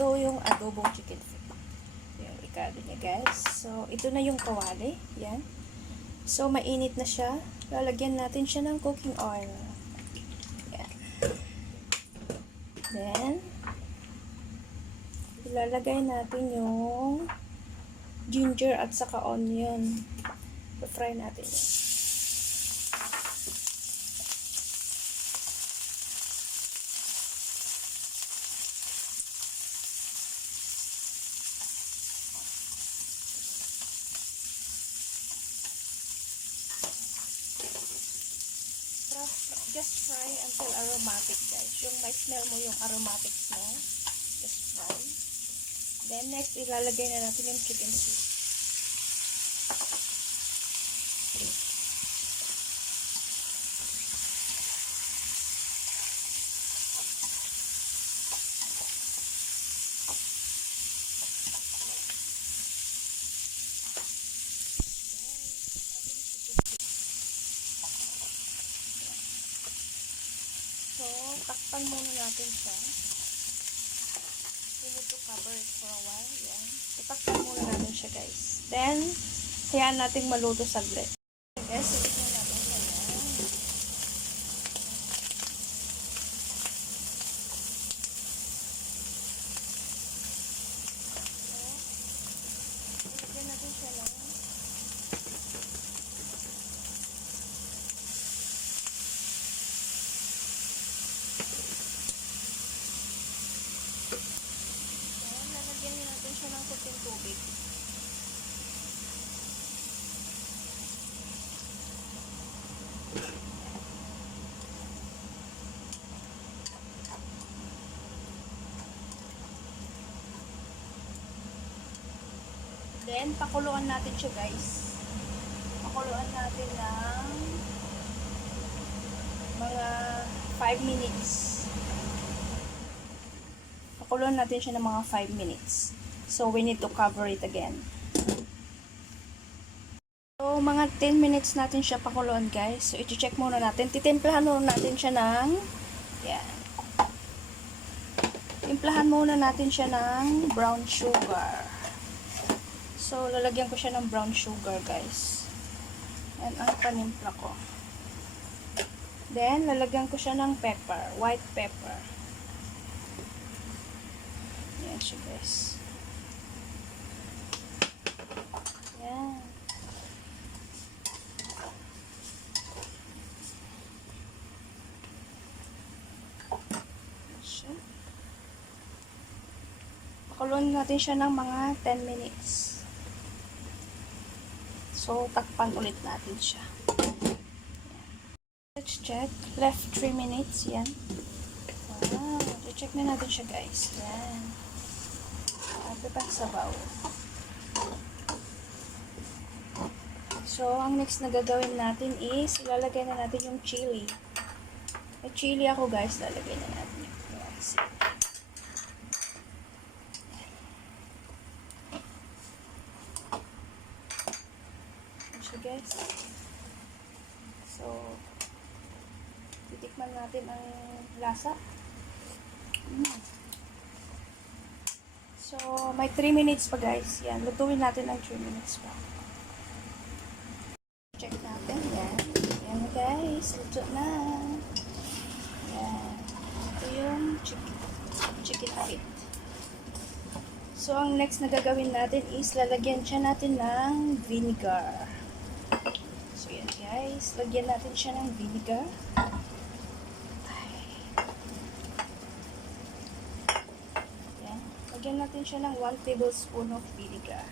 ito yung adobong chicken feet. Yung ikado niya, guys. So, ito na yung kawali. Yan. So, mainit na siya. Lalagyan natin siya ng cooking oil. Yan. Then, ilalagay natin yung ginger at saka onion. I-fry natin yan. Just fry until aromatic, guys. Yung may smell mo, yung aromatic smell. Just fry. Then, next, ilalagay na natin yung chicken feet. So, takpan muna natin siya. We need to cover it for a while. Yan. So, takpan muna natin siya, guys. Then, hayaan natin maluto saglit. Guys, itignan natin siya. Yan. So, itignan natin siya lang. Siya ng kunting tubig. Then, pakuluan natin siya, guys. Pakuluan natin ng mga 5 minutes. Pakuluan natin siya ng mga 5 minutes. So, we need to cover it again. So, mga 10 minutes natin siya pakuluan, guys. So, i-check muna natin. Titimplahan muna natin siya ng, yan. Timplahan muna natin siya ng brown sugar. So, lalagyan ko siya ng brown sugar, guys. Yan ang panimpla ko. Then, lalagyan ko siya ng pepper. White pepper. Yan siya, guys. Yan. Pakuluan natin siya ng mga 10 minutes. So, takpan ulit natin siya. Let's check. Left 3 minutes. Yan. Wow. Check na natin siya, guys. Yan. Ito pa sabaw. So, ang next na gagawin natin is ilalagay na natin yung chili. May chili ako, guys. Lalagay na natin yung chili. Guys. So, titikman natin ang lasa. So, may 3 minutes pa, guys. Yan, lutuin natin ng 3 minutes pa. Check natin. Yan. Yan, guys. Luto na. Yan. Ito yung chicken feet. So, ang next na gagawin natin is lalagyan siya natin ng vinegar. So, yan guys. Lagyan natin siya ng vinegar. Yan. Lagyan natin siya ng 1 tablespoon of vinegar.